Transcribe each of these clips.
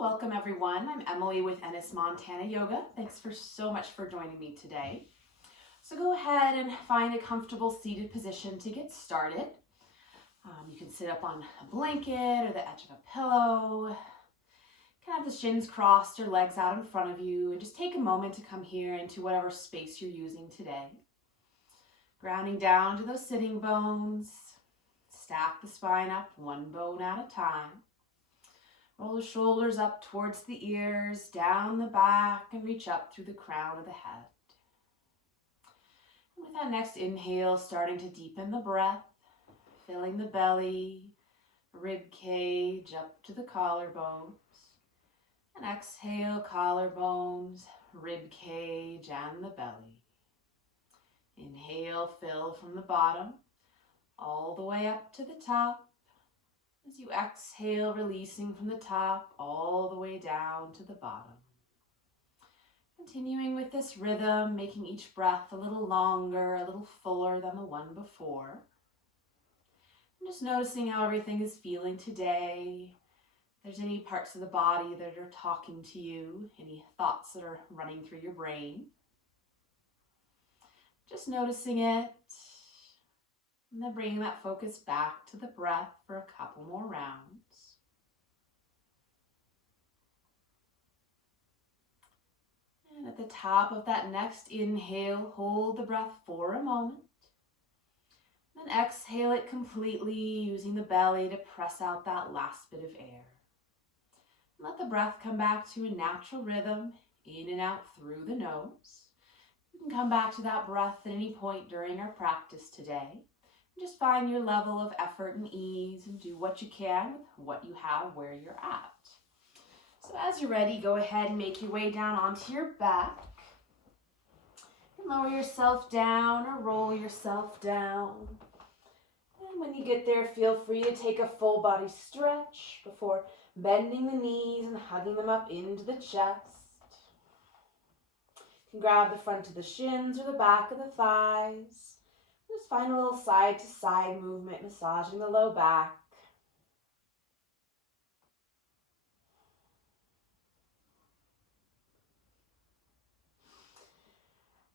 Welcome everyone. I'm Emily with Ennis Montana Yoga. Thanks so much for joining me today. So go ahead and find a comfortable seated position to get started. You can sit up on a blanket or the edge of a pillow. You can have the shins crossed or legs out in front of you, and just take a moment to come here into whatever space you're using today. Grounding down to those sitting bones. Stack the spine up one bone at a time. Roll the shoulders up towards the ears, down the back, and reach up through the crown of the head. And with that next inhale, starting to deepen the breath, filling the belly, rib cage up to the collarbones. And exhale, collarbones, rib cage, and the belly. Inhale, fill from the bottom, all the way up to the top. As you exhale, releasing from the top all the way down to the bottom. Continuing with this rhythm, making each breath a little longer, a little fuller than the one before. And just noticing how everything is feeling today. If there's any parts of the body that are talking to you, any thoughts that are running through your brain. Just noticing it. And then bringing that focus back to the breath for a couple more rounds. And at the top of that next inhale, hold the breath for a moment. Then exhale it completely, using the belly to press out that last bit of air. Let the breath come back to a natural rhythm, in and out through the nose. You can come back to that breath at any point during our practice today. Just find your level of effort and ease and do what you can with what you have where you're at. So as you're ready, go ahead and make your way down onto your back. And lower yourself down or roll yourself down. And when you get there, feel free to take a full body stretch before bending the knees and hugging them up into the chest. You can grab the front of the shins or the back of the thighs. Just find a little side-to-side movement, massaging the low back.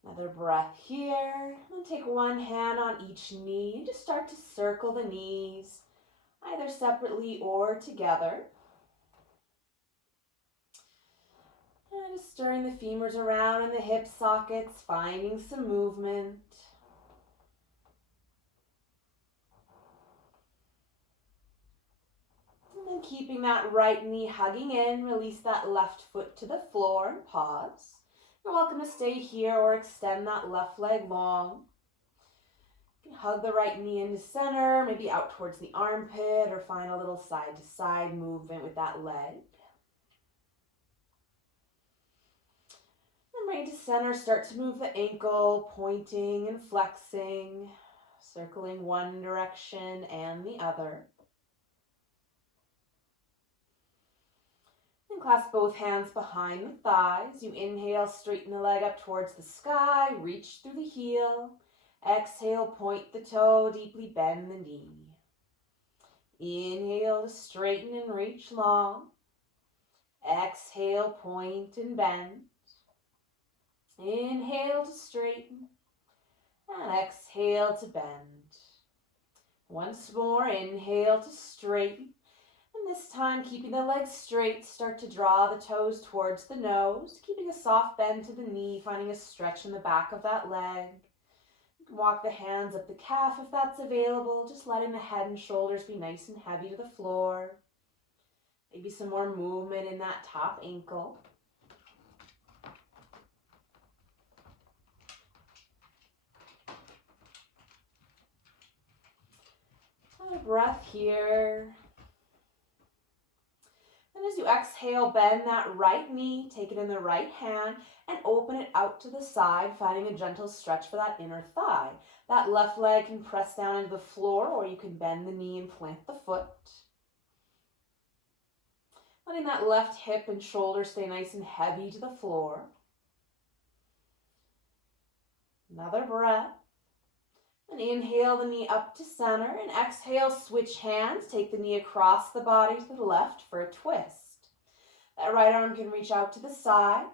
Another breath here. And take one hand on each knee and just start to circle the knees, either separately or together. And just stirring the femurs around in the hip sockets, finding some movement. And keeping that right knee hugging in, release that left foot to the floor and pause. You're welcome to stay here or extend that left leg long. You can hug the right knee into center, maybe out towards the armpit, or find a little side-to-side movement with that leg. And bring it to center, start to move the ankle, pointing and flexing, circling one direction and the other. And clasp both hands behind the thighs. You inhale, straighten the leg up towards the sky, reach through the heel. Exhale, point the toe, deeply bend the knee. Inhale to straighten and reach long. Exhale, point and bend. Inhale to straighten and exhale to bend. Once more, inhale to straighten. And this time, keeping the legs straight, start to draw the toes towards the nose, keeping a soft bend to the knee, finding a stretch in the back of that leg. You can walk the hands up the calf if that's available, just letting the head and shoulders be nice and heavy to the floor. Maybe some more movement in that top ankle. Another breath here. And as you exhale, bend that right knee, take it in the right hand, and open it out to the side, finding a gentle stretch for that inner thigh. That left leg can press down into the floor, or you can bend the knee and plant the foot. Letting that left hip and shoulder stay nice and heavy to the floor. Another breath. And inhale the knee up to center, and exhale, switch hands. Take the knee across the body to the left for a twist. That right arm can reach out to the side,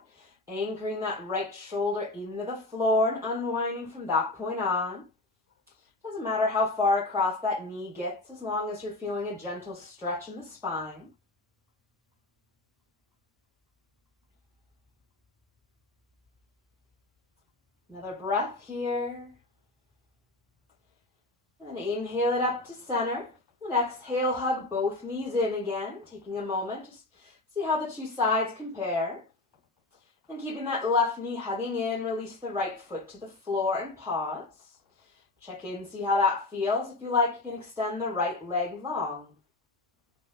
anchoring that right shoulder into the floor and unwinding from that point on. Doesn't matter how far across that knee gets, as long as you're feeling a gentle stretch in the spine. Another breath here. And then inhale it up to center. And exhale, hug both knees in again, taking a moment. Just see how the two sides compare. And keeping that left knee hugging in, release the right foot to the floor and pause. Check in, see how that feels. If you like, you can extend the right leg long.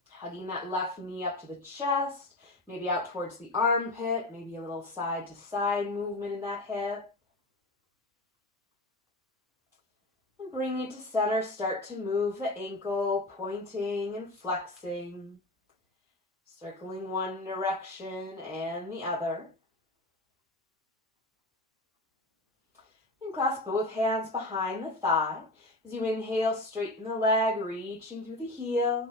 Hugging that left knee up to the chest, maybe out towards the armpit, maybe a little side to side movement in that hip. And bring it to center, start to move the ankle, pointing and flexing, circling one direction and the other. And clasp both hands behind the thigh. As you inhale, straighten the leg, reaching through the heel.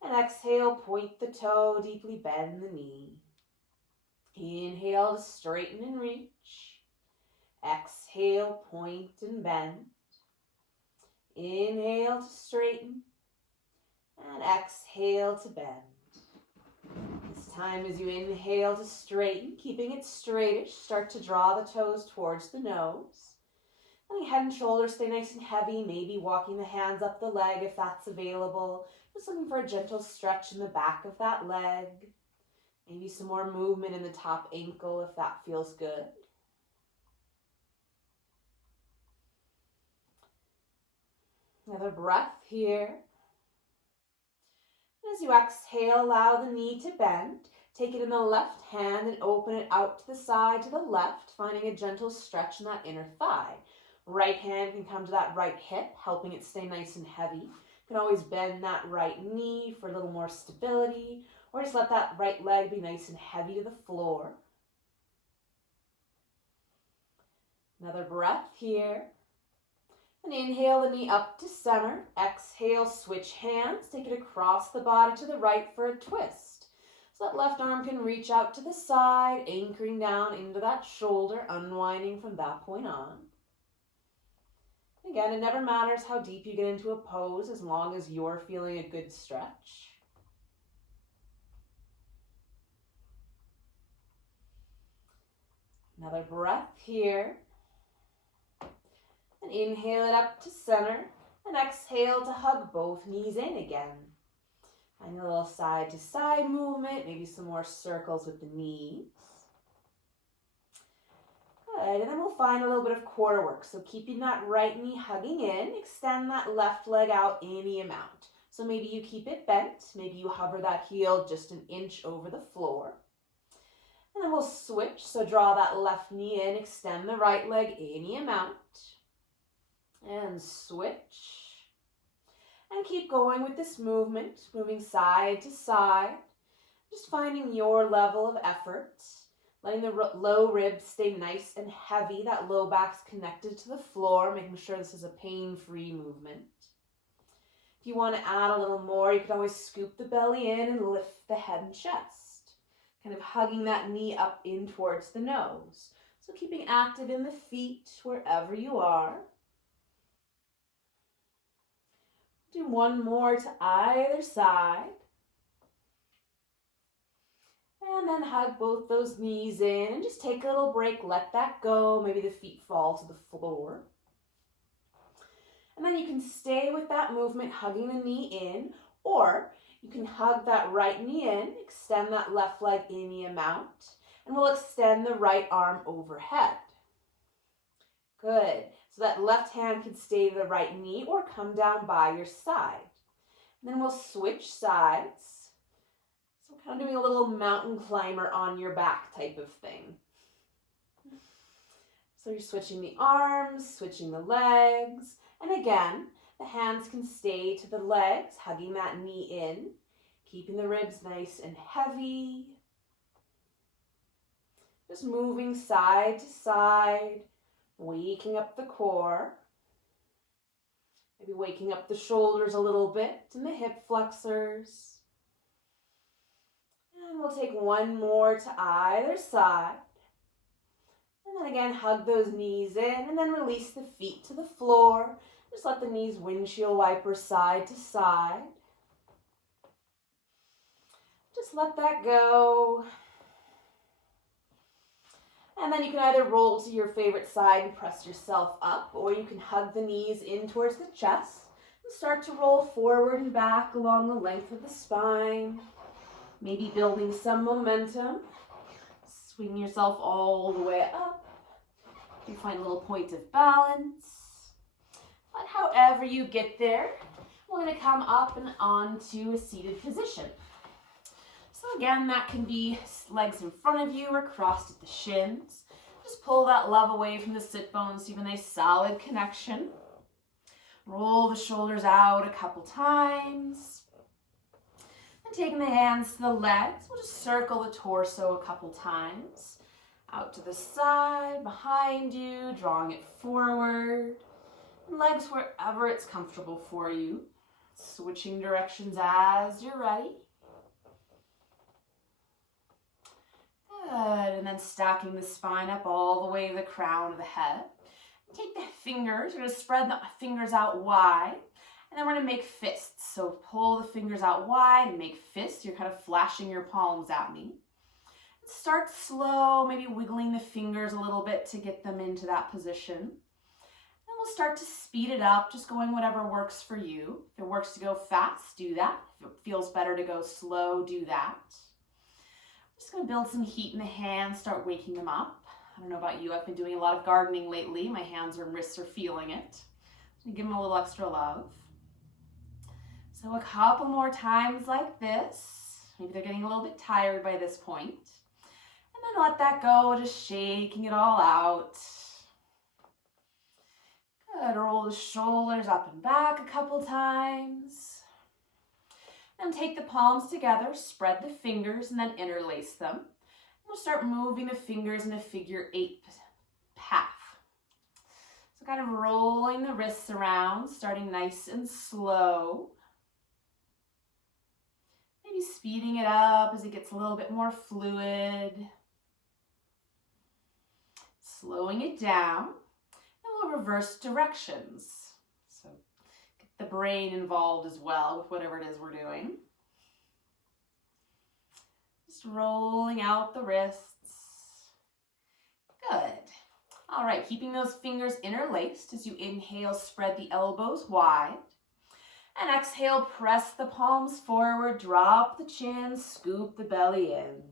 And exhale, point the toe, deeply bend the knee. Inhale to straighten and reach. Exhale, point and bend. Inhale to straighten. And exhale to bend. This time as you inhale to straighten, keeping it straightish, start to draw the toes towards the nose. Letting head and shoulders stay nice and heavy, maybe walking the hands up the leg if that's available. Just looking for a gentle stretch in the back of that leg. Maybe some more movement in the top ankle if that feels good. Another breath here. As you exhale, allow the knee to bend. Take it in the left hand and open it out to the side to the left, finding a gentle stretch in that inner thigh. Right hand can come to that right hip, helping it stay nice and heavy. You can always bend that right knee for a little more stability, or just let that right leg be nice and heavy to the floor. Another breath here. And inhale the knee up to center. Exhale, switch hands. Take it across the body to the right for a twist. So that left arm can reach out to the side, anchoring down into that shoulder, unwinding from that point on. Again, it never matters how deep you get into a pose as long as you're feeling a good stretch. Another breath here. And inhale it up to center. And exhale to hug both knees in again. Find a little side to side movement, maybe some more circles with the knees. Good, and then we'll find a little bit of core work. So keeping that right knee hugging in, extend that left leg out any amount. So maybe you keep it bent, maybe you hover that heel just an inch over the floor. And then we'll switch, so draw that left knee in, extend the right leg any amount. And switch. And keep going with this movement, moving side to side. Just finding your level of effort. Letting the low ribs stay nice and heavy. That low back's connected to the floor, making sure this is a pain-free movement. If you want to add a little more, you can always scoop the belly in and lift the head and chest. Kind of hugging that knee up in towards the nose. So keeping active in the feet wherever you are. Do one more to either side. And then hug both those knees in and just take a little break, let that go. Maybe the feet fall to the floor. And then you can stay with that movement, hugging the knee in, or you can hug that right knee in, extend that left leg any amount, and we'll extend the right arm overhead. Good. So that left hand can stay to the right knee or come down by your side. And then we'll switch sides. So kind of doing a little mountain climber on your back type of thing. So you're switching the arms, switching the legs. And again, the hands can stay to the legs, hugging that knee in, keeping the ribs nice and heavy. Just moving side to side. Waking up the core, maybe waking up the shoulders a little bit and the hip flexors. And we'll take one more to either side. And then again, hug those knees in and then release the feet to the floor. Just let the knees windshield wiper side to side. Just let that go. And then you can either roll to your favorite side and press yourself up, or you can hug the knees in towards the chest and start to roll forward and back along the length of the spine. Maybe building some momentum. Swing yourself all the way up. You find a little point of balance. But however you get there, we're going to come up and onto a seated position. So again, that can be legs in front of you or crossed at the shins. Just pull that love away from the sit bones so you have a nice solid connection. Roll the shoulders out a couple times. And taking the hands to the legs, we'll just circle the torso a couple times. Out to the side, behind you, drawing it forward. And legs wherever it's comfortable for you. Switching directions as you're ready. Good, and then stacking the spine up all the way to the crown of the head. Take the fingers, you're going to spread the fingers out wide, and then we're going to make fists. So pull the fingers out wide and make fists. You're kind of flashing your palms at me. Start slow, maybe wiggling the fingers a little bit to get them into that position. Then we'll start to speed it up, just going whatever works for you. If it works to go fast, do that. If it feels better to go slow, do that. Just going to build some heat in the hands, start waking them up. I don't know about you, I've been doing a lot of gardening lately. My hands and wrists are feeling it. So give them a little extra love. So a couple more times like this. Maybe they're getting a little bit tired by this point. And then let that go, just shaking it all out. Good, roll the shoulders up and back a couple times. Then take the palms together, spread the fingers, and then interlace them. We'll start moving the fingers in a figure 8 path. So kind of rolling the wrists around, starting nice and slow. Maybe speeding it up as it gets a little bit more fluid. Slowing it down. And we'll reverse directions. So get the brain involved as well with whatever it is we're doing. Just rolling out the wrists. Good. All right, keeping those fingers interlaced as you inhale, spread the elbows wide. And exhale, press the palms forward, drop the chin, scoop the belly in.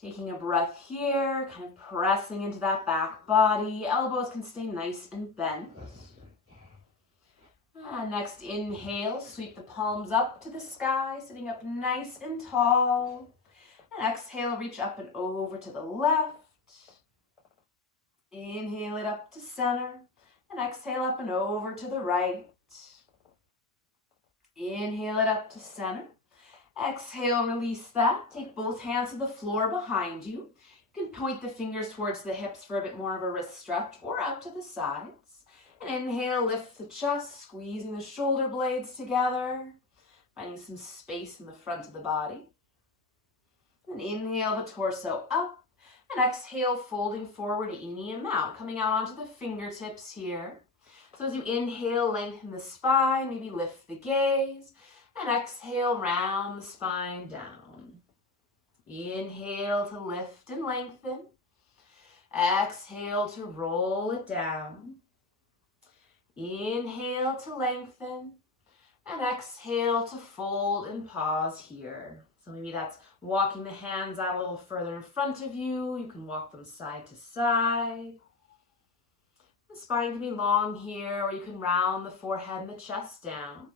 Taking a breath here, kind of pressing into that back body. Elbows can stay nice and bent. And next inhale, sweep the palms up to the sky, sitting up nice and tall. And exhale, reach up and over to the left. Inhale it up to center. And exhale up and over to the right. Inhale it up to center. Exhale, release that. Take both hands to the floor behind you. You can point the fingers towards the hips for a bit more of a wrist stretch or out to the sides. And inhale, lift the chest, squeezing the shoulder blades together, finding some space in the front of the body. And inhale the torso up. And exhale, folding forward any amount, coming out onto the fingertips here. So as you inhale, lengthen the spine, maybe lift the gaze. And exhale, round the spine down. Inhale to lift and lengthen. Exhale to roll it down. Inhale to lengthen. And exhale to fold and pause here. So maybe that's walking the hands out a little further in front of you. You can walk them side to side. The spine can be long here, or you can round the forehead and the chest down.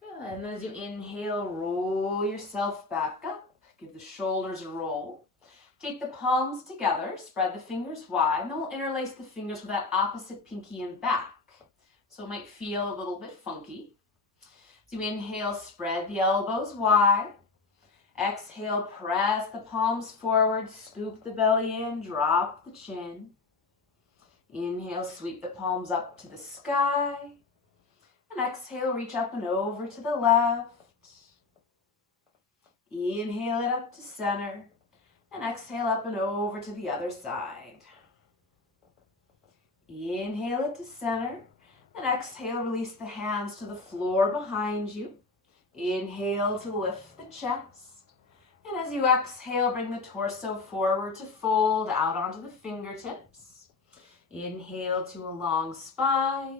Good. And then as you inhale, roll yourself back up. Give the shoulders a roll. Take the palms together, spread the fingers wide, and then we'll interlace the fingers with that opposite pinky and back. So it might feel a little bit funky. So you inhale, spread the elbows wide. Exhale, press the palms forward, scoop the belly in, drop the chin. Inhale, sweep the palms up to the sky. And exhale, reach up and over to the left. Inhale it up to center, and exhale up and over to the other side. Inhale it to center, and exhale, release the hands to the floor behind you. Inhale to lift the chest, and as you exhale, bring the torso forward to fold out onto the fingertips. Inhale to a long spine.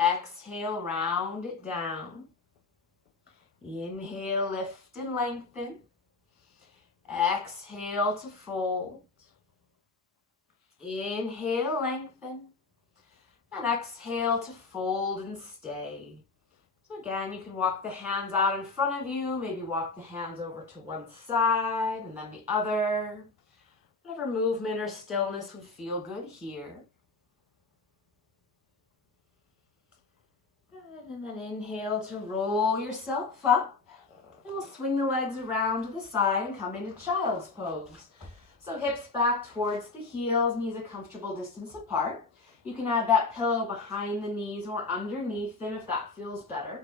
Exhale, round it down. Inhale, lift and lengthen. Exhale to fold. Inhale, lengthen. And exhale to fold and stay. So again, you can walk the hands out in front of you, maybe walk the hands over to one side and then the other. Whatever movement or stillness would feel good here. Good, and then inhale to roll yourself up. And we'll swing the legs around to the side and come into child's pose. So hips back towards the heels, knees a comfortable distance apart. You can add that pillow behind the knees or underneath them if that feels better.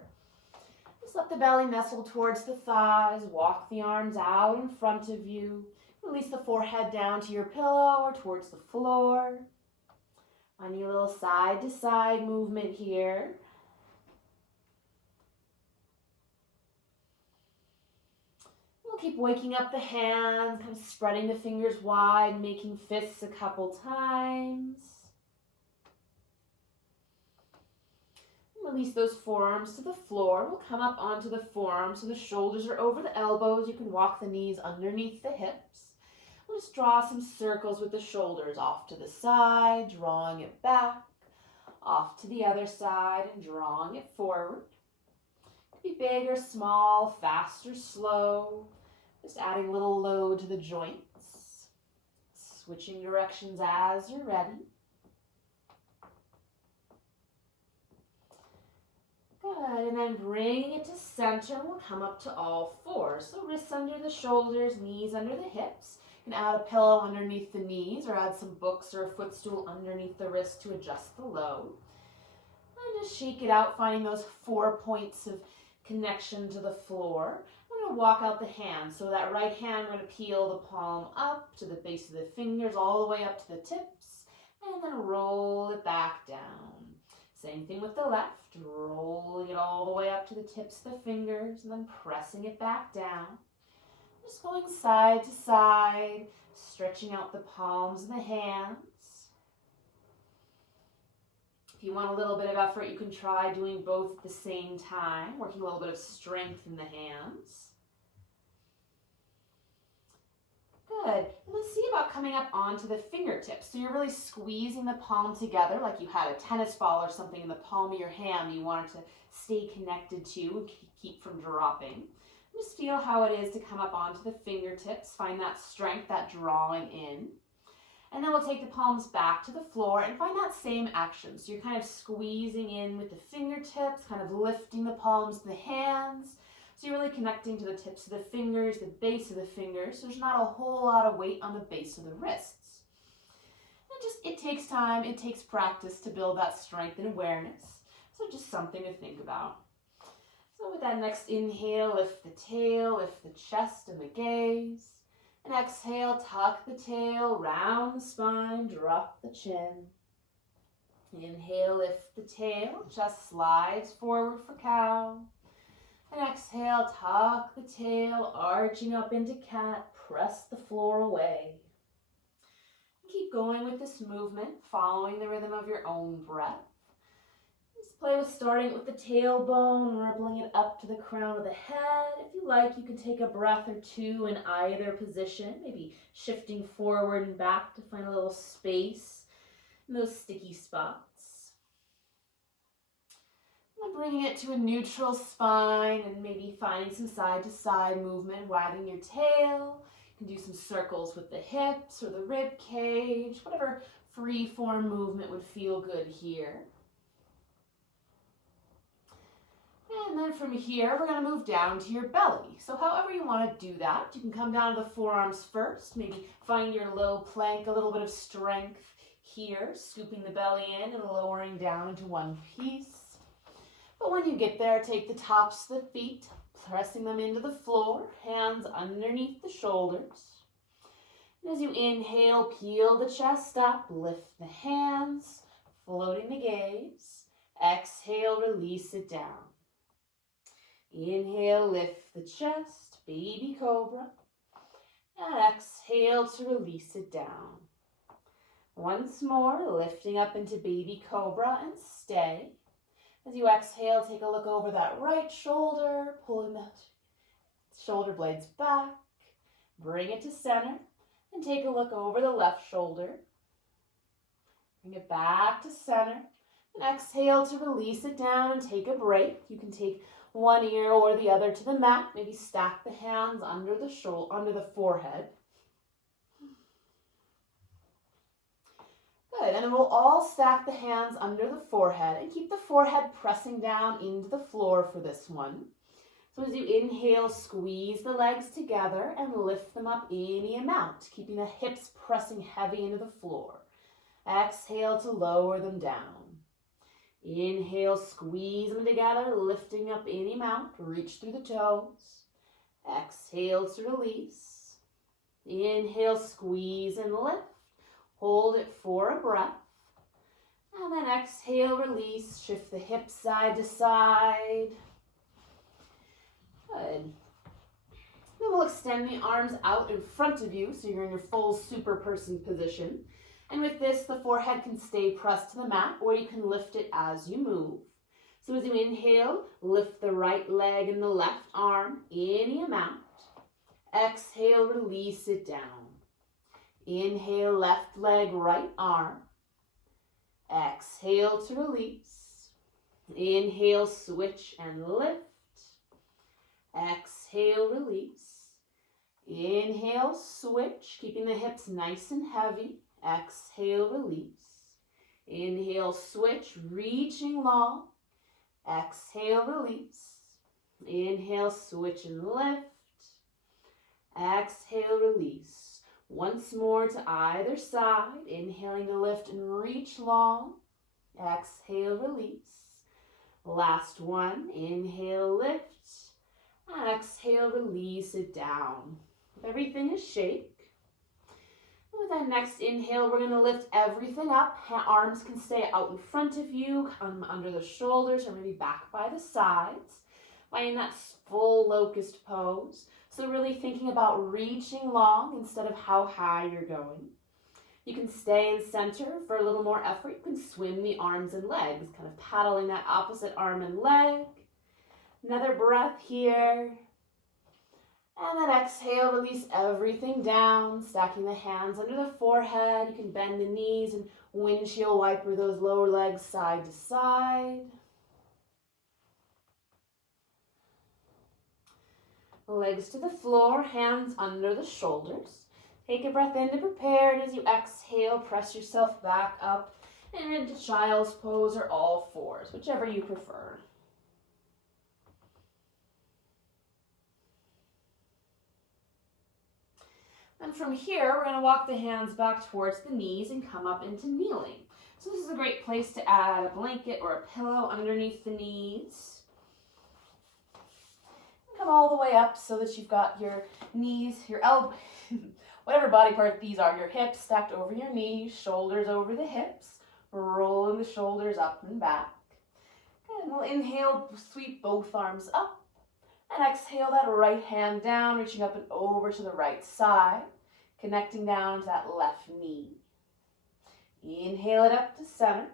Just let the belly nestle towards the thighs, walk the arms out in front of you. Release the forehead down to your pillow or towards the floor. Find your little side to side movement here. We'll keep waking up the hands, kind of spreading the fingers wide, making fists a couple times. Release those forearms to the floor. We'll come up onto the forearms so the shoulders are over the elbows. You can walk the knees underneath the hips. We'll just draw some circles with the shoulders off to the side, drawing it back, off to the other side and drawing it forward. It could be big or small, fast or slow. Just adding a little load to the joints. Switching directions as you're ready. Good, and then bring it to center. We'll come up to all fours. So wrists under the shoulders, knees under the hips. You can add a pillow underneath the knees or add some books or a footstool underneath the wrist to adjust the load. And just shake it out, finding those 4 points of connection to the floor. We're going to walk out the hands. So that right hand, we're going to peel the palm up to the base of the fingers, all the way up to the tips, and then roll it back down. Same thing with the left, rolling it all the way up to the tips of the fingers and then pressing it back down. Just going side to side, stretching out the palms of the hands. If you want a little bit of effort, you can try doing both at the same time, working a little bit of strength in the hands. Good. And let's see about coming up onto the fingertips. So you're really squeezing the palm together like you had a tennis ball or something in the palm of your hand you wanted to stay connected to and keep from dropping. Just feel how it is to come up onto the fingertips. Find that strength, that drawing in. And then we'll take the palms back to the floor and find that same action. So you're kind of squeezing in with the fingertips, kind of lifting the palms to the hands. So you're really connecting to the tips of the fingers, the base of the fingers. So there's not a whole lot of weight on the base of the wrists. And it takes time, it takes practice to build that strength and awareness. So just something to think about. So with that next inhale, lift the tail, lift the chest and the gaze. And exhale, tuck the tail, round the spine, drop the chin. Inhale, lift the tail, chest slides forward for cow. And exhale, tuck the tail, arching up into cat, press the floor away. Keep going with this movement, following the rhythm of your own breath. Just play with starting with the tailbone, rippling it up to the crown of the head. If you like, you can take a breath or two in either position, maybe shifting forward and back to find a little space in those sticky spots. And bringing it to a neutral spine and maybe finding some side-to-side movement, wagging your tail. You can do some circles with the hips or the rib cage, whatever free-form movement would feel good here. And then from here, we're going to move down to your belly. So however you want to do that, you can come down to the forearms first, maybe find your low plank, a little bit of strength here, scooping the belly in and lowering down into one piece. But when you get there, take the tops of the feet, pressing them into the floor, hands underneath the shoulders. And as you inhale, peel the chest up, lift the hands, floating the gaze. Exhale, release it down. Inhale, lift the chest, baby cobra. And exhale to release it down. Once more, lifting up into baby cobra and stay. As you exhale, take a look over that right shoulder, pulling the shoulder blades back. Bring it to center and take a look over the left shoulder. Bring it back to center and exhale to release it down and take a break. You can take one ear or the other to the mat. Maybe stack the hands under the forehead. Good, and then we'll all stack the hands under the forehead and keep the forehead pressing down into the floor for this one. So as you inhale, squeeze the legs together and lift them up any amount, keeping the hips pressing heavy into the floor. Exhale to lower them down. Inhale, squeeze them together, lifting up any amount, reach through the toes. Exhale to release. Inhale, squeeze and lift. Hold it for a breath. And then exhale, release, shift the hips side to side. Good. Then we'll extend the arms out in front of you so you're in your full super person position. And with this, the forehead can stay pressed to the mat, or you can lift it as you move. So as you inhale, lift the right leg and the left arm any amount. Exhale, release it down. Inhale, left leg, right arm. Exhale to release. Inhale, switch and lift. Exhale, release. Inhale, switch, keeping the hips nice and heavy. Exhale, release. Inhale, switch, reaching long. Exhale, release. Inhale, switch and lift. Exhale, release. Once more to either side. Inhaling to lift and reach long. Exhale, release. Last one. Inhale, lift. Exhale, release it down. Everything is shake. With that next inhale, we're going to lift everything up. Arms can stay out in front of you, come under the shoulders, or maybe back by the sides. Finding that full locust pose. So really thinking about reaching long instead of how high you're going. You can stay in center for a little more effort. You can swim the arms and legs, kind of paddling that opposite arm and leg. Another breath here. And then exhale, release everything down, stacking the hands under the forehead. You can bend the knees and windshield wiper those lower legs side to side. Legs to the floor, hands under the shoulders. Take a breath in to prepare, and as you exhale, press yourself back up and into child's pose or all fours, whichever you prefer. And from here, we're going to walk the hands back towards the knees and come up into kneeling. So this is a great place to add a blanket or a pillow underneath the knees. Come all the way up so that you've got your knees, your elbow, whatever body part these are, your hips stacked over your knees, shoulders over the hips, rolling the shoulders up and back. And we'll inhale, sweep both arms up. And exhale that right hand down, reaching up and over to the right side, connecting down to that left knee. Inhale it up to center.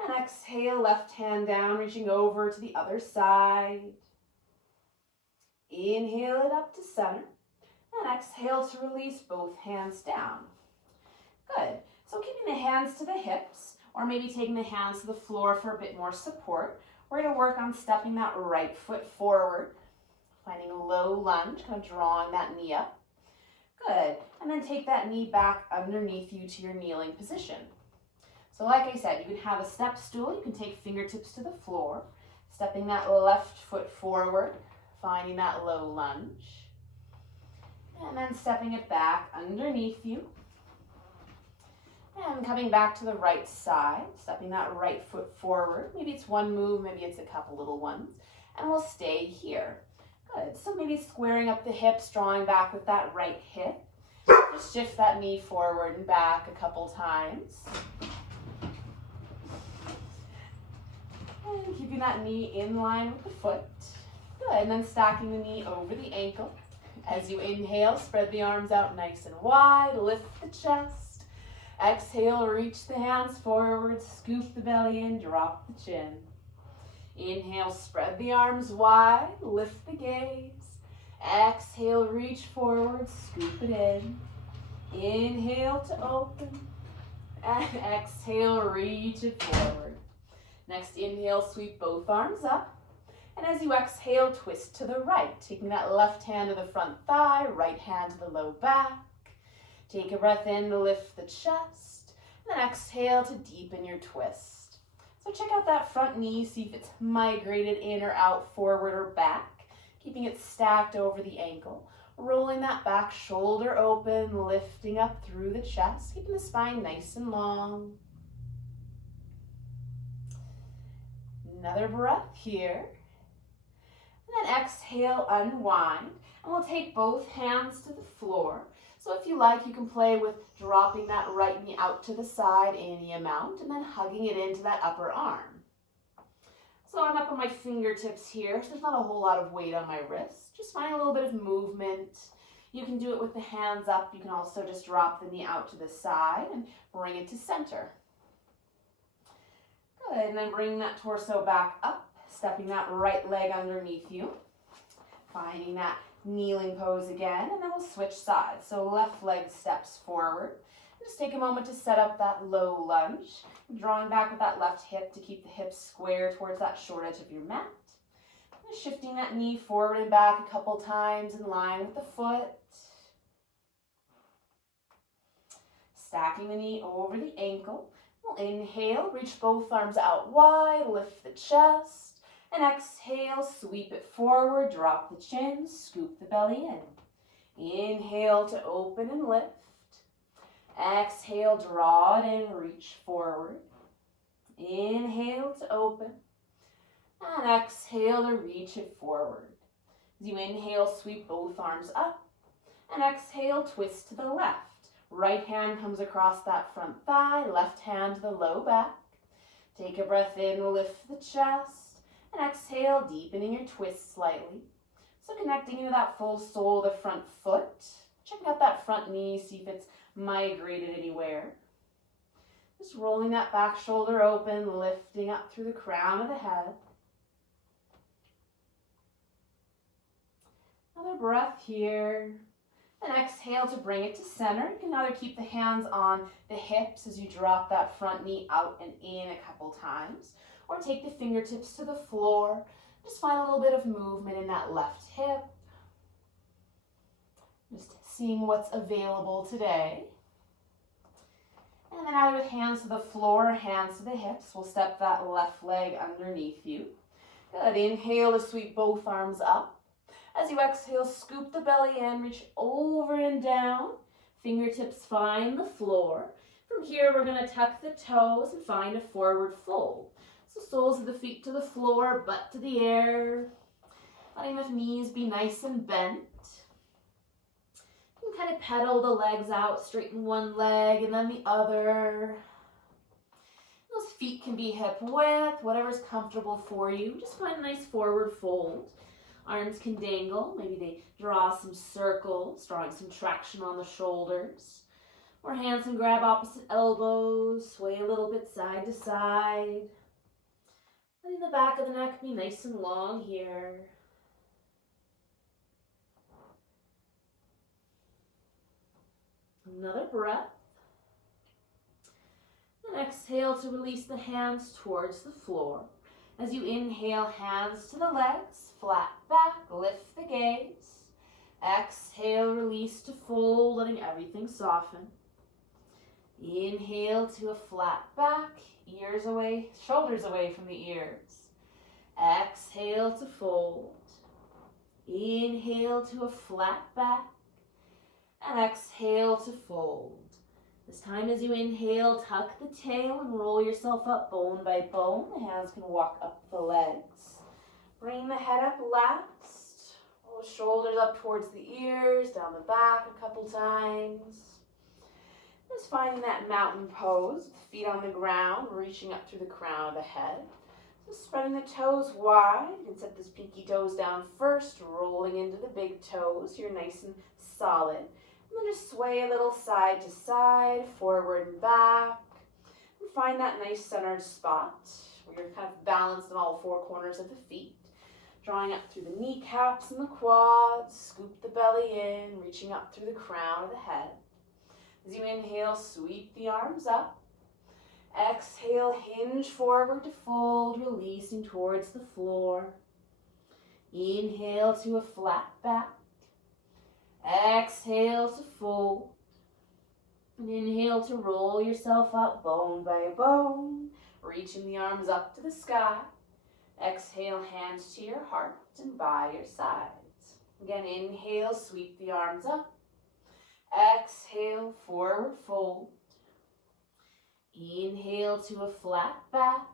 And exhale, left hand down, reaching over to the other side. Inhale it up to center. And exhale to release both hands down. Good. So keeping the hands to the hips, or maybe taking the hands to the floor for a bit more support, we're going to work on stepping that right foot forward. Finding a low lunge, kind of drawing that knee up. Good. And then take that knee back underneath you to your kneeling position. So like I said, you can have a step stool. You can take fingertips to the floor. Stepping that left foot forward. Finding that low lunge. And then stepping it back underneath you. And coming back to the right side. Stepping that right foot forward. Maybe it's one move, maybe it's a couple little ones. And we'll stay here. Good. So maybe squaring up the hips, drawing back with that right hip. Just shift that knee forward and back a couple times. And keeping that knee in line with the foot. Good. And then stacking the knee over the ankle. As you inhale, spread the arms out nice and wide. Lift the chest. Exhale, reach the hands forward. Scoop the belly in, drop the chin. Inhale, spread the arms wide. Lift the gaze. Exhale, reach forward. Scoop it in. Inhale to open. And exhale, reach it forward. Next inhale, sweep both arms up. And as you exhale, twist to the right, taking that left hand to the front thigh, right hand to the low back. Take a breath in to lift the chest, and then exhale to deepen your twist. So check out that front knee, see if it's migrated in or out, forward or back, keeping it stacked over the ankle. Rolling that back shoulder open, lifting up through the chest, keeping the spine nice and long. Another breath here. And then exhale, unwind. And we'll take both hands to the floor. So if you like, you can play with dropping that right knee out to the side any amount and then hugging it into that upper arm. So I'm up on my fingertips here, so there's not a whole lot of weight on my wrist. Just find a little bit of movement. You can do it with the hands up. You can also just drop the knee out to the side and bring it to center. Good, and then bring that torso back up. Stepping that right leg underneath you. Finding that kneeling pose again, and then we'll switch sides. So left leg steps forward. Just take a moment to set up that low lunge. Drawing back with that left hip to keep the hips square towards that short edge of your mat. Just shifting that knee forward and back a couple times in line with the foot. Stacking the knee over the ankle. We'll inhale, reach both arms out wide, lift the chest. And exhale, sweep it forward, drop the chin, scoop the belly in. Inhale to open and lift. Exhale, draw it in, reach forward. Inhale to open. And exhale to reach it forward. As you inhale, sweep both arms up. And exhale, twist to the left. Right hand comes across that front thigh, left hand to the low back. Take a breath in, lift the chest. And exhale, deepening your twist slightly. So connecting into that full sole of the front foot. Checking out that front knee, see if it's migrated anywhere. Just rolling that back shoulder open, lifting up through the crown of the head. Another breath here. And exhale to bring it to center. You can either keep the hands on the hips as you drop that front knee out and in a couple times. Or take the fingertips to the floor. Just find a little bit of movement in that left hip. Just seeing what's available today. And then either with hands to the floor or hands to the hips, we'll step that left leg underneath you. Good. Inhale to sweep both arms up. As you exhale, scoop the belly in, reach over and down. Fingertips find the floor. From here, we're going to tuck the toes and find a forward fold. So soles of the feet to the floor, butt to the air. Letting the knees be nice and bent. You can kind of pedal the legs out, straighten one leg and then the other. Those feet can be hip width, whatever's comfortable for you. Just find a nice forward fold. Arms can dangle. Maybe they draw some circles, drawing some traction on the shoulders. Or hands can grab opposite elbows, sway a little bit side to side. Letting the back of the neck be nice and long here. Another breath. And exhale to release the hands towards the floor. As you inhale, hands to the legs, flat back, lift the gaze. Exhale, release to fold, letting everything soften. Inhale to a flat back, ears away, shoulders away from the ears. Exhale to fold. Inhale to a flat back. And exhale to fold. This time as you inhale, tuck the tail and roll yourself up bone by bone. The hands can walk up the legs. Bring the head up last. Go shoulders up towards the ears, down the back a couple times. Just finding that mountain pose, with feet on the ground, reaching up through the crown of the head. Just spreading the toes wide. You can set those pinky toes down first, rolling into the big toes. You're nice and solid. And then just sway a little side to side, forward and back. And find that nice centered spot where you're kind of balanced on all four corners of the feet. Drawing up through the kneecaps and the quads. Scoop the belly in, reaching up through the crown of the head. As you inhale, sweep the arms up. Exhale, hinge forward to fold, releasing towards the floor. Inhale to a flat back. Exhale to fold. And inhale to roll yourself up bone by bone, reaching the arms up to the sky. Exhale, hands to your heart and by your sides. Again, inhale, sweep the arms up. Exhale, forward fold. Inhale to a flat back.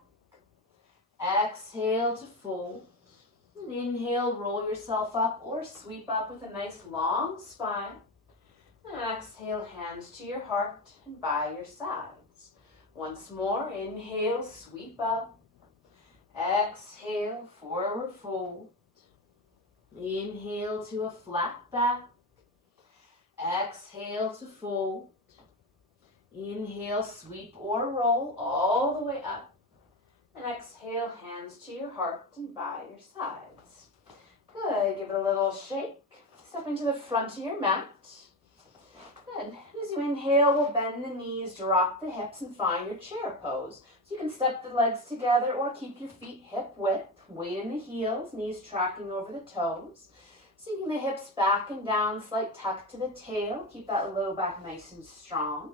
Exhale to fold. And inhale, roll yourself up or sweep up with a nice long spine. And exhale, hands to your heart and by your sides. Once more, inhale, sweep up. Exhale, forward fold. Inhale to a flat back. Exhale to fold. Inhale, sweep or roll all the way up. And exhale, hands to your heart and by your sides. Good. Give it a little shake. Stepping to the front of your mat. Good. As you inhale, we'll bend the knees, drop the hips, and find your chair pose. So you can step the legs together or keep your feet hip width. Weight in the heels, knees tracking over the toes. Sinking the hips back and down, slight tuck to the tail. Keep that low back nice and strong.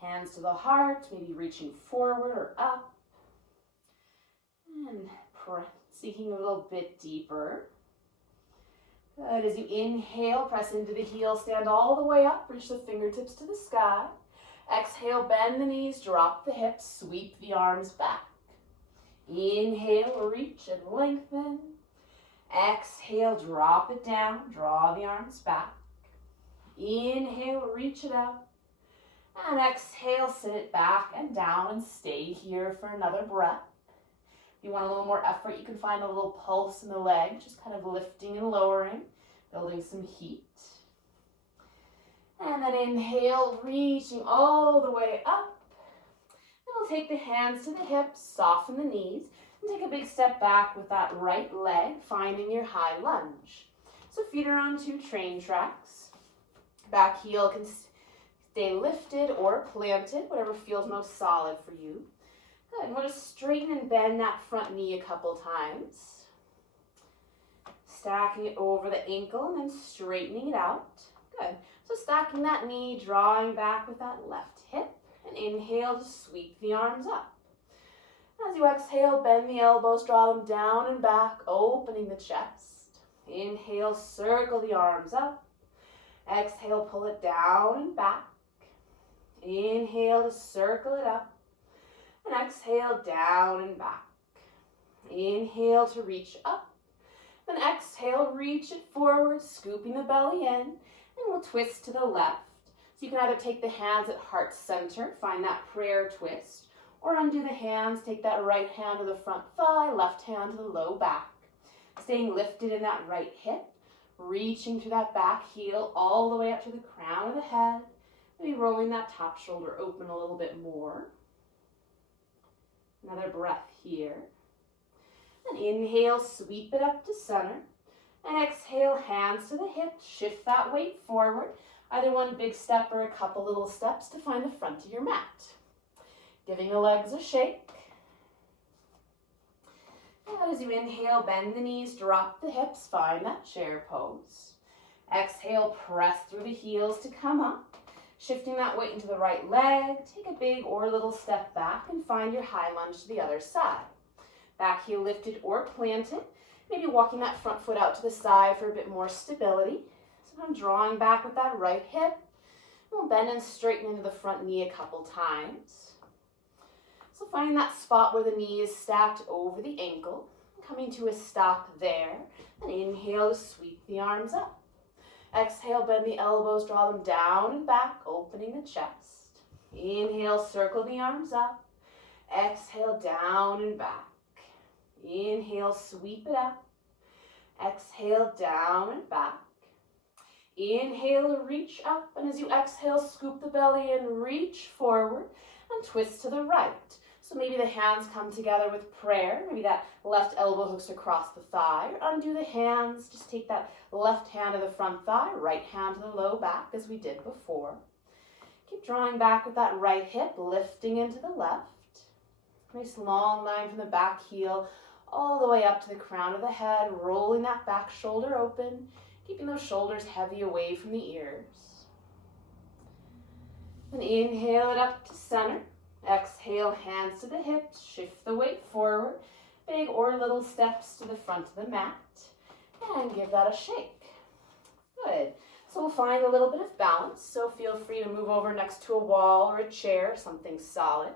Hands to the heart, maybe reaching forward or up. And sinking a little bit deeper. Good. As you inhale, press into the heels, stand all the way up, reach the fingertips to the sky. Exhale, bend the knees, drop the hips, sweep the arms back. Inhale, reach and lengthen. Exhale, drop it down, draw the arms back. Inhale, reach it up. And exhale, sit it back and down and stay here for another breath. If you want a little more effort, you can find a little pulse in the leg, just kind of lifting and lowering, building some heat. And then inhale, reaching all the way up. And we'll take the hands to the hips, soften the knees, and take a big step back with that right leg, finding your high lunge. So feet are on two train tracks. Back heel can stay lifted or planted, whatever feels most solid for you. Good, and we'll just straighten and bend that front knee a couple times. Stacking it over the ankle and then straightening it out. Good, so stacking that knee, drawing back with that left hip, and inhale to sweep the arms up. As you exhale, bend the elbows, draw them down and back, opening the chest. Inhale, circle the arms up. Exhale, pull it down and back. Inhale to circle it up. And exhale, down and back. Inhale to reach up. Then exhale, reach it forward, scooping the belly in. And we'll twist to the left. So you can either take the hands at heart center, find that prayer twist, or undo the hands, take that right hand to the front thigh, left hand to the low back. Staying lifted in that right hip, reaching to that back heel all the way up to the crown of the head. Maybe rolling that top shoulder open a little bit more. Another breath here. And inhale, sweep it up to center. And exhale, hands to the hips, shift that weight forward. Either one big step or a couple little steps to find the front of your mat. Giving the legs a shake. And as you inhale, bend the knees, drop the hips, find that chair pose. Exhale, press through the heels to come up. Shifting that weight into the right leg, take a big or little step back and find your high lunge to the other side. Back heel lifted or planted. Maybe walking that front foot out to the side for a bit more stability. So I'm drawing back with that right hip. We'll bend and straighten into the front knee a couple times. So finding that spot where the knee is stacked over the ankle, coming to a stop there. And inhale to sweep sweep the arms up. Exhale, bend the elbows, draw them down and back, opening the chest. Inhale, circle the arms up. Exhale, down and back. Inhale, sweep it up. Exhale, down and back. Inhale, reach up, and as you exhale, scoop the belly in, reach forward, and twist to the right. So maybe the hands come together with prayer. Maybe that left elbow hooks across the thigh. Or undo the hands. Just take that left hand to the front thigh, right hand to the low back as we did before. Keep drawing back with that right hip, lifting into the left. Nice long line from the back heel all the way up to the crown of the head, rolling that back shoulder open, keeping those shoulders heavy away from the ears. And inhale it up to center. Exhale, hands to the hips, shift the weight forward, big or little steps to the front of the mat, and give that a shake. Good. So we'll find a little bit of balance, so feel free to move over next to a wall or a chair, something solid.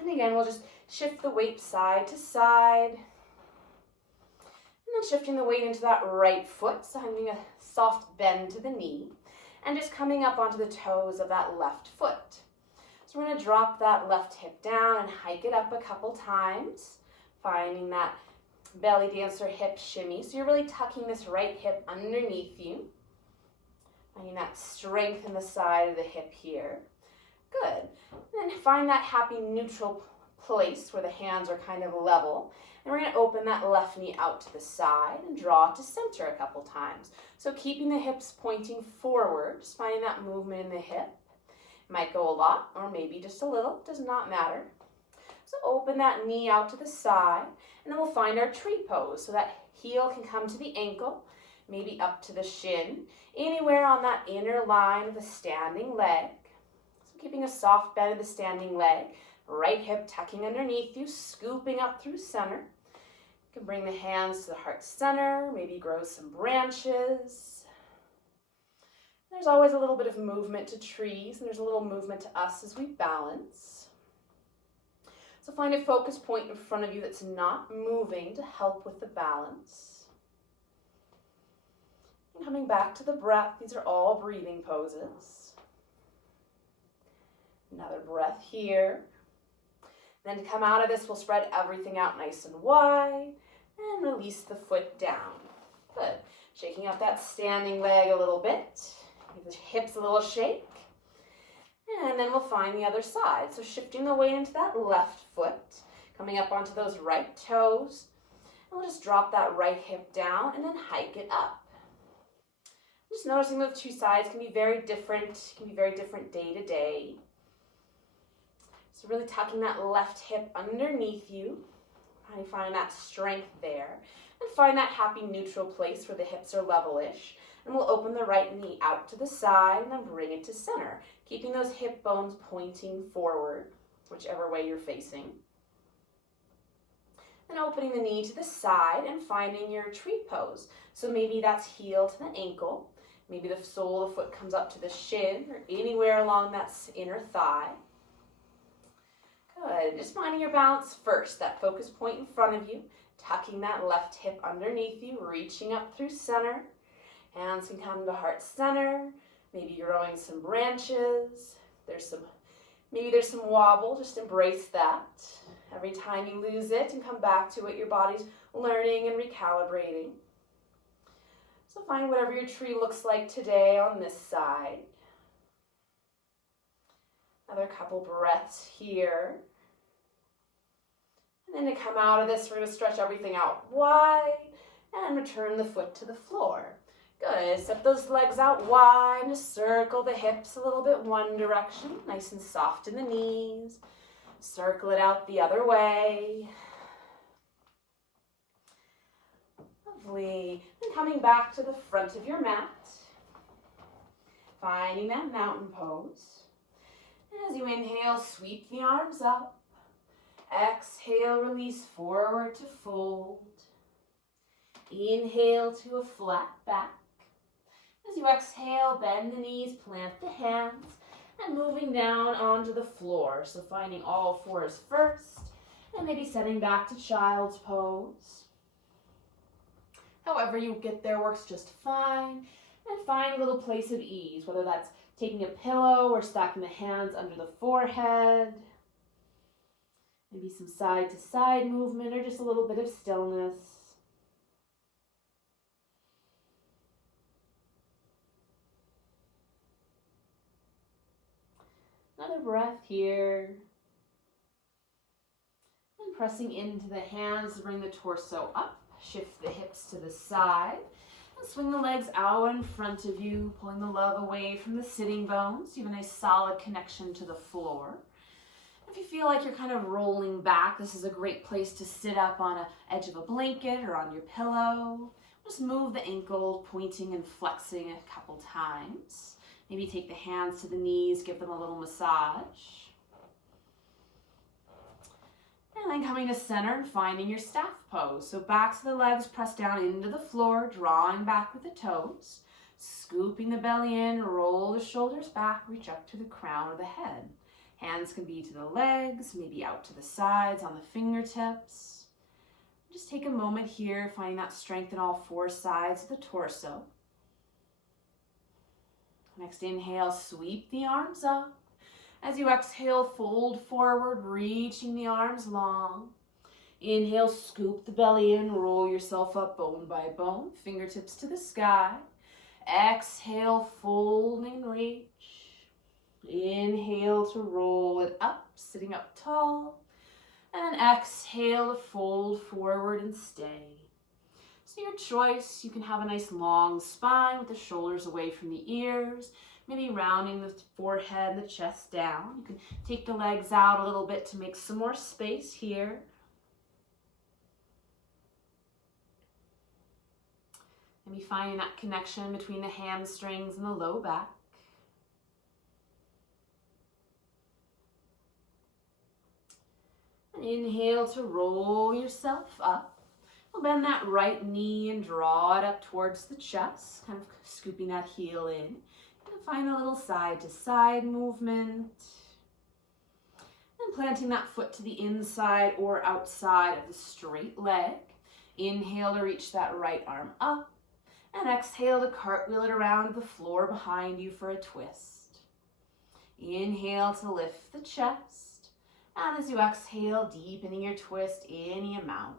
And again, we'll just shift the weight side to side, and then shifting the weight into that right foot, so having a soft bend to the knee, and just coming up onto the toes of that left foot. So we're going to drop that left hip down and hike it up a couple times, finding that belly dancer hip shimmy. So you're really tucking this right hip underneath you, finding that strength in the side of the hip here. Good. And then find that happy neutral place where the hands are kind of level. And we're going to open that left knee out to the side and draw to center a couple times. So keeping the hips pointing forward, just finding that movement in the hip. Might go a lot or maybe just a little, does not matter. So open that knee out to the side, and then we'll find our tree pose. So that heel can come to the ankle, maybe up to the shin, anywhere on that inner line of the standing leg. So keeping a soft bend of the standing leg, right hip tucking underneath you, scooping up through center. You can bring the hands to the heart center, maybe grow some branches. There's always a little bit of movement to trees, and there's a little movement to us as we balance. So find a focus point in front of you that's not moving to help with the balance. And coming back to the breath, these are all breathing poses. Another breath here. Then to come out of this, we'll spread everything out nice and wide and release the foot down. Good. Shaking up that standing leg a little bit. Give the hips a little shake. And then we'll find the other side. So shifting the weight into that left foot, coming up onto those right toes. And we'll just drop that right hip down and then hike it up. Just noticing those two sides can be very different, day to day. So really tucking that left hip underneath you. Find that strength there. And find that happy neutral place where the hips are level-ish. And we'll open the right knee out to the side and then bring it to center, keeping those hip bones pointing forward, whichever way you're facing. And opening the knee to the side and finding your tree pose. So maybe that's heel to the ankle. Maybe the sole of the foot comes up to the shin or anywhere along that inner thigh. Good. Just finding your balance first, that focus point in front of you, tucking that left hip underneath you, reaching up through center. Hands can come to heart center, maybe growing some branches. Maybe there's some wobble, just embrace that. Every time you lose it and come back to what your body's learning and recalibrating. So find whatever your tree looks like today on this side. Another couple breaths here. And then to come out of this, we're going to stretch everything out wide and return the foot to the floor. Good. Step those legs out wide and just circle the hips a little bit one direction. Nice and soft in the knees. Circle it out the other way. Lovely. And coming back to the front of your mat. Finding that mountain pose. As you inhale, sweep the arms up. Exhale, release forward to fold. Inhale to a flat back. As you exhale, bend the knees, plant the hands, and moving down onto the floor. So finding all fours first, and maybe setting back to child's pose. However you get there works just fine. And find a little place of ease, whether that's taking a pillow or stacking the hands under the forehead. Maybe some side to side movement or just a little bit of stillness. Another breath here. And pressing into the hands to bring the torso up. Shift the hips to the side. And swing the legs out in front of you, pulling the love away from the sitting bones. You have a nice solid connection to the floor. If you feel like you're kind of rolling back, this is a great place to sit up on the edge of a blanket or on your pillow. Just move the ankle, pointing and flexing a couple times. Maybe take the hands to the knees, give them a little massage. And then coming to center and finding your staff pose. So backs of the legs press down into the floor, drawing back with the toes. Scooping the belly in, roll the shoulders back, reach up to the crown of the head. Hands can be to the legs, maybe out to the sides on the fingertips. Just take a moment here, finding that strength in all four sides of the torso. Next inhale, sweep the arms up. As you exhale, fold forward, reaching the arms long. Inhale, scoop the belly in, roll yourself up bone by bone, fingertips to the sky. Exhale, fold and reach. Inhale to roll it up, sitting up tall. And exhale to fold forward and stay. So your choice, you can have a nice long spine with the shoulders away from the ears. Maybe rounding the forehead and the chest down. You can take the legs out a little bit to make some more space here. Maybe finding that connection between the hamstrings and the low back. And inhale to roll yourself up. We'll bend that right knee and draw it up towards the chest, kind of scooping that heel in. Find a little side to side movement. And planting that foot to the inside or outside of the straight leg. Inhale to reach that right arm up. And exhale to cartwheel it around the floor behind you for a twist. Inhale to lift the chest. And as you exhale, deepening your twist any amount.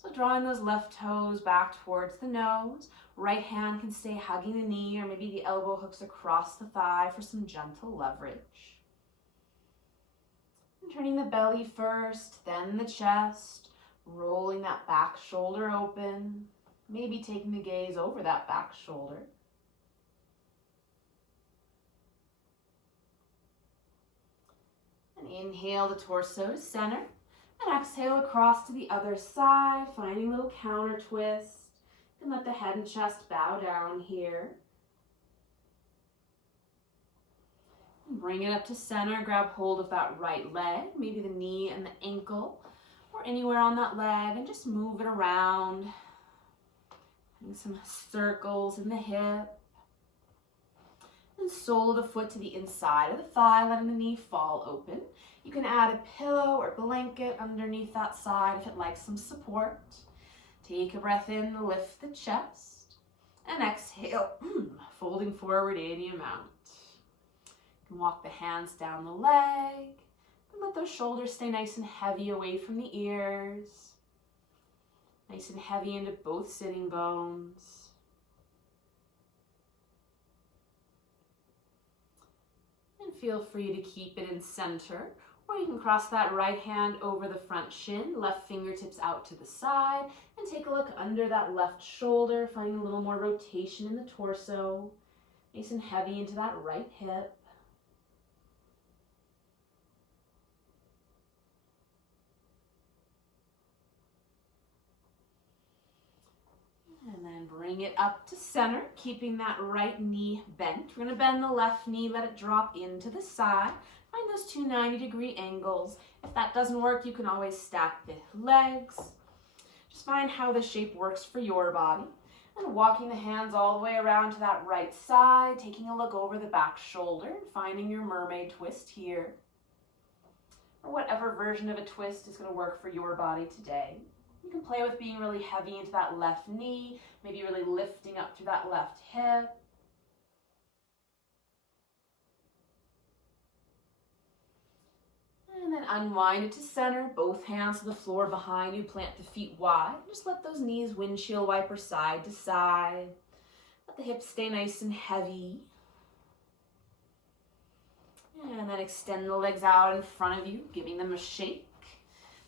So drawing those left toes back towards the nose. Right hand can stay hugging the knee, or maybe the elbow hooks across the thigh for some gentle leverage. And turning the belly first, then the chest, rolling that back shoulder open, maybe taking the gaze over that back shoulder. And inhale the torso to center, and exhale across to the other side, finding a little counter twist. You can let the head and chest bow down here. And bring it up to center, grab hold of that right leg, maybe the knee and the ankle, or anywhere on that leg, and just move it around. And some circles in the hip. And sole of the foot to the inside of the thigh, letting the knee fall open. You can add a pillow or blanket underneath that side if it likes some support. Take a breath in to lift the chest. And exhale, folding forward any amount. You can walk the hands down the leg. And let those shoulders stay nice and heavy away from the ears. Nice and heavy into both sitting bones. And feel free to keep it in center. Or you can cross that right hand over the front shin, left fingertips out to the side, and take a look under that left shoulder, finding a little more rotation in the torso. Nice and heavy into that right hip. And then bring it up to center, keeping that right knee bent. We're going to bend the left knee, let it drop into the side. Find those two 90-degree angles. If that doesn't work, you can always stack the legs. Just find how the shape works for your body. And walking the hands all the way around to that right side, taking a look over the back shoulder, and finding your mermaid twist here. Or whatever version of a twist is going to work for your body today. You can play with being really heavy into that left knee, maybe really lifting up through that left hip. And then unwind it to center, both hands to the floor behind you, plant the feet wide. Just let those knees windshield wiper side to side. Let the hips stay nice and heavy. And then extend the legs out in front of you, giving them a shake.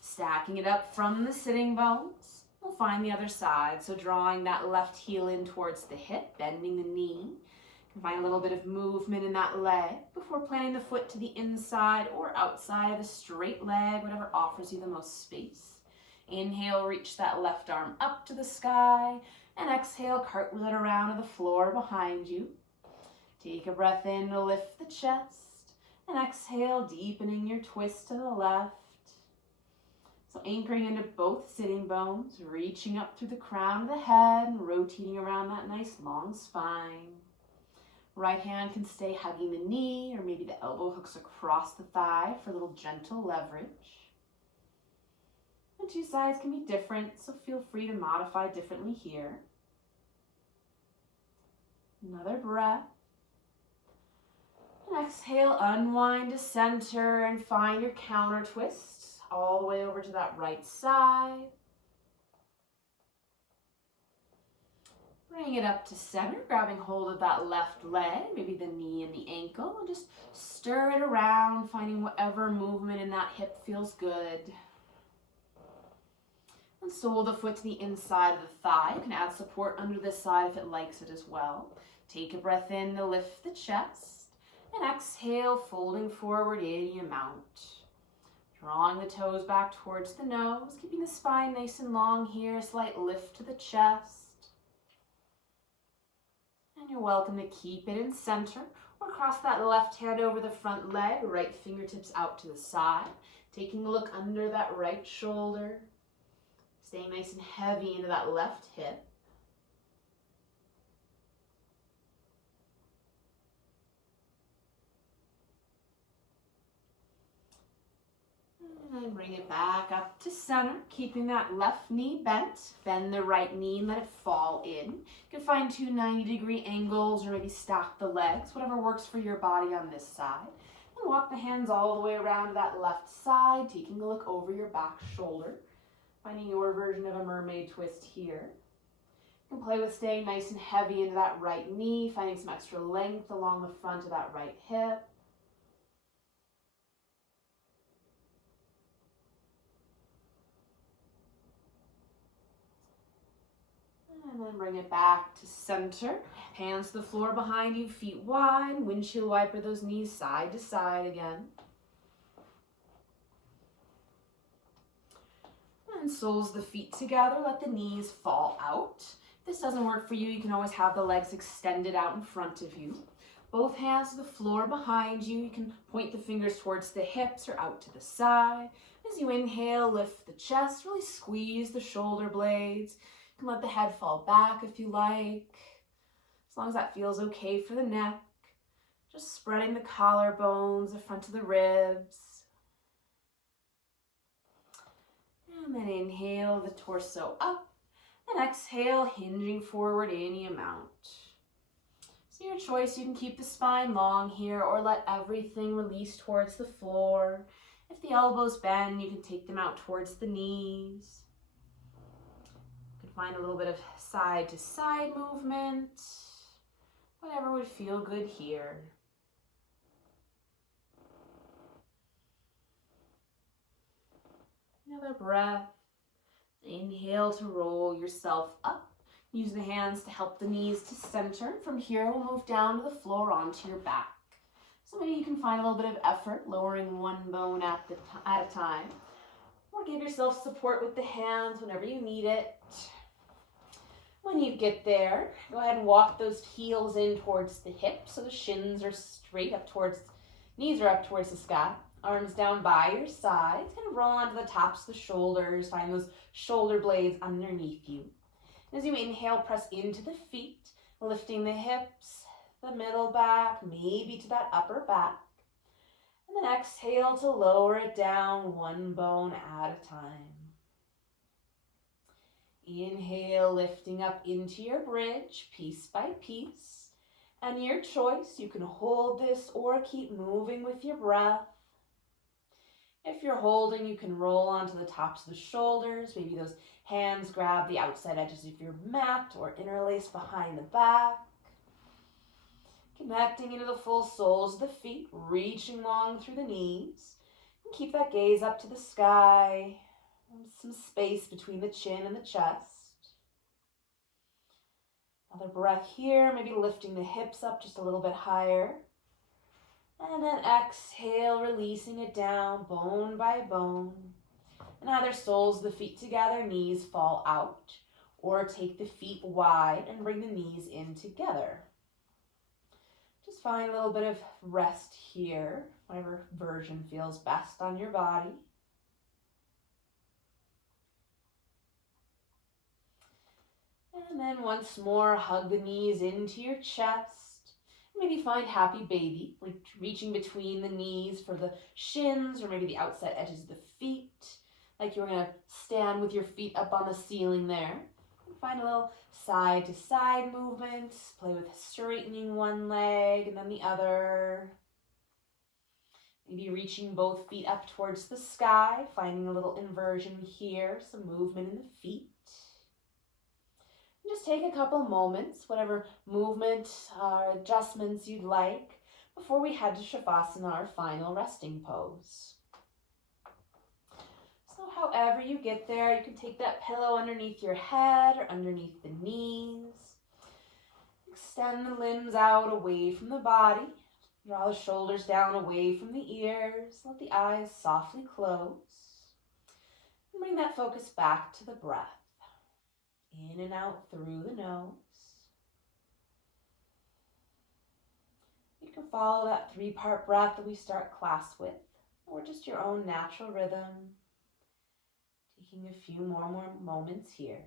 Stacking it up from the sitting bones. We'll find the other side. So drawing that left heel in towards the hip, bending the knee. You can find a little bit of movement in that leg before planting the foot to the inside or outside of the straight leg, whatever offers you the most space. Inhale, reach that left arm up to the sky. And exhale, cartwheel it around to the floor behind you. Take a breath in to lift the chest. And exhale, deepening your twist to the left. So anchoring into both sitting bones, reaching up through the crown of the head and rotating around that nice long spine. Right hand can stay hugging the knee, or maybe the elbow hooks across the thigh for a little gentle leverage. And two sides can be different, so feel free to modify differently here. Another breath. And exhale, unwind to center and find your counter twist all the way over to that right side. Bring it up to center, grabbing hold of that left leg, maybe the knee and the ankle, and just stir it around, finding whatever movement in that hip feels good. And sole the foot to the inside of the thigh. You can add support under this side if it likes it as well. Take a breath in to lift the chest, and exhale, folding forward any amount. Drawing the toes back towards the nose, keeping the spine nice and long here, a slight lift to the chest. And you're welcome to keep it in center or cross that left hand over the front leg, right fingertips out to the side. Taking a look under that right shoulder, staying nice and heavy into that left hip. And then bring it back up to center, keeping that left knee bent. Bend the right knee and let it fall in. You can find two 90-degree angles or maybe stack the legs, whatever works for your body on this side. And walk the hands all the way around to that left side, taking a look over your back shoulder. Finding your version of a mermaid twist here. You can play with staying nice and heavy into that right knee, finding some extra length along the front of that right hip. And then bring it back to center. Hands to the floor behind you, feet wide. Windshield wiper those knees side to side again. And soles the feet together. Let the knees fall out. If this doesn't work for you, you can always have the legs extended out in front of you. Both hands to the floor behind you. You can point the fingers towards the hips or out to the side. As you inhale, lift the chest. Really squeeze the shoulder blades. You can let the head fall back if you like, as long as that feels okay for the neck. Just spreading the collarbones, the front of the ribs. And then inhale the torso up, and exhale, hinging forward any amount. So your choice, you can keep the spine long here or let everything release towards the floor. If the elbows bend, you can take them out towards the knees. Find a little bit of side to side movement, whatever would feel good here. Another breath. Inhale to roll yourself up. Use the hands to help the knees to center. From here, we'll move down to the floor onto your back. So maybe you can find a little bit of effort, lowering one bone at a time. Or give yourself support with the hands whenever you need it. When you get there, go ahead and walk those heels in towards the hips so the shins are straight up towards, knees are up towards the sky. Arms down by your sides, kind of roll onto the tops of the shoulders, find those shoulder blades underneath you. As you inhale, press into the feet, lifting the hips, the middle back, maybe to that upper back. And then exhale to lower it down one bone at a time. Inhale, lifting up into your bridge, piece by piece. And your choice, you can hold this or keep moving with your breath. If you're holding, you can roll onto the tops of the shoulders. Maybe those hands grab the outside edges of your mat or interlace behind the back. Connecting into the full soles of the feet, reaching long through the knees. And keep that gaze up to the sky. Some space between the chin and the chest. Another breath here, maybe lifting the hips up just a little bit higher. And then exhale, releasing it down, bone by bone. And either soles of the feet together, knees fall out. Or take the feet wide and bring the knees in together. Just find a little bit of rest here, whatever version feels best on your body. And then once more, hug the knees into your chest. Maybe find happy baby, like reaching between the knees for the shins or maybe the outside edges of the feet. Like you're going to stand with your feet up on the ceiling there. And find a little side to side movement. Play with straightening one leg and then the other. Maybe reaching both feet up towards the sky, finding a little inversion here, some movement in the feet. Just take a couple moments, whatever movement or adjustments you'd like, before we head to Shavasana, our final resting pose. So however you get there, you can take that pillow underneath your head or underneath the knees. Extend the limbs out away from the body. Draw the shoulders down away from the ears. Let the eyes softly close. And bring that focus back to the breath. In and out through the nose. You can follow that 3-part breath that we start class with, or just your own natural rhythm. Taking a few more moments here.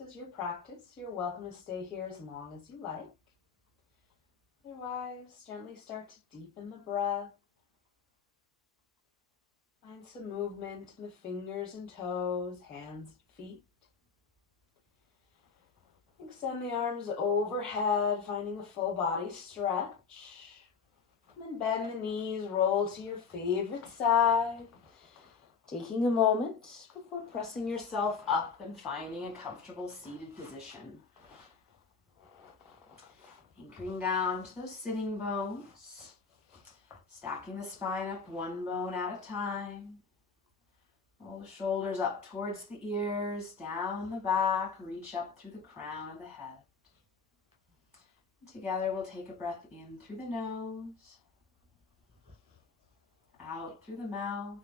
This is your practice. You're welcome to stay here as long as you like. Otherwise, gently start to deepen the breath. Find some movement in the fingers and toes, hands and feet. Extend the arms overhead, finding a full body stretch. And then bend the knees, roll to your favorite side. Taking a moment before pressing yourself up and finding a comfortable seated position. Anchoring down to those sitting bones. Stacking the spine up one bone at a time. Roll the shoulders up towards the ears, down the back, reach up through the crown of the head. And together we'll take a breath in through the nose, out through the mouth,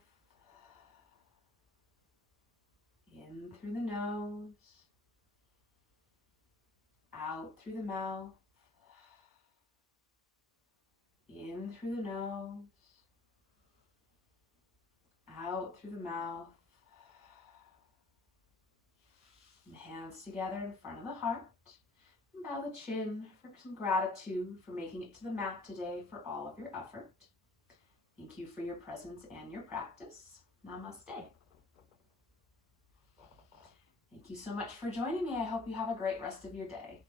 in through the nose, out through the mouth, in through the nose, out through the mouth. And hands together in front of the heart. And bow the chin for some gratitude for making it to the mat today, for all of your effort. Thank you for your presence and your practice. Namaste. Thank you so much for joining me. I hope you have a great rest of your day.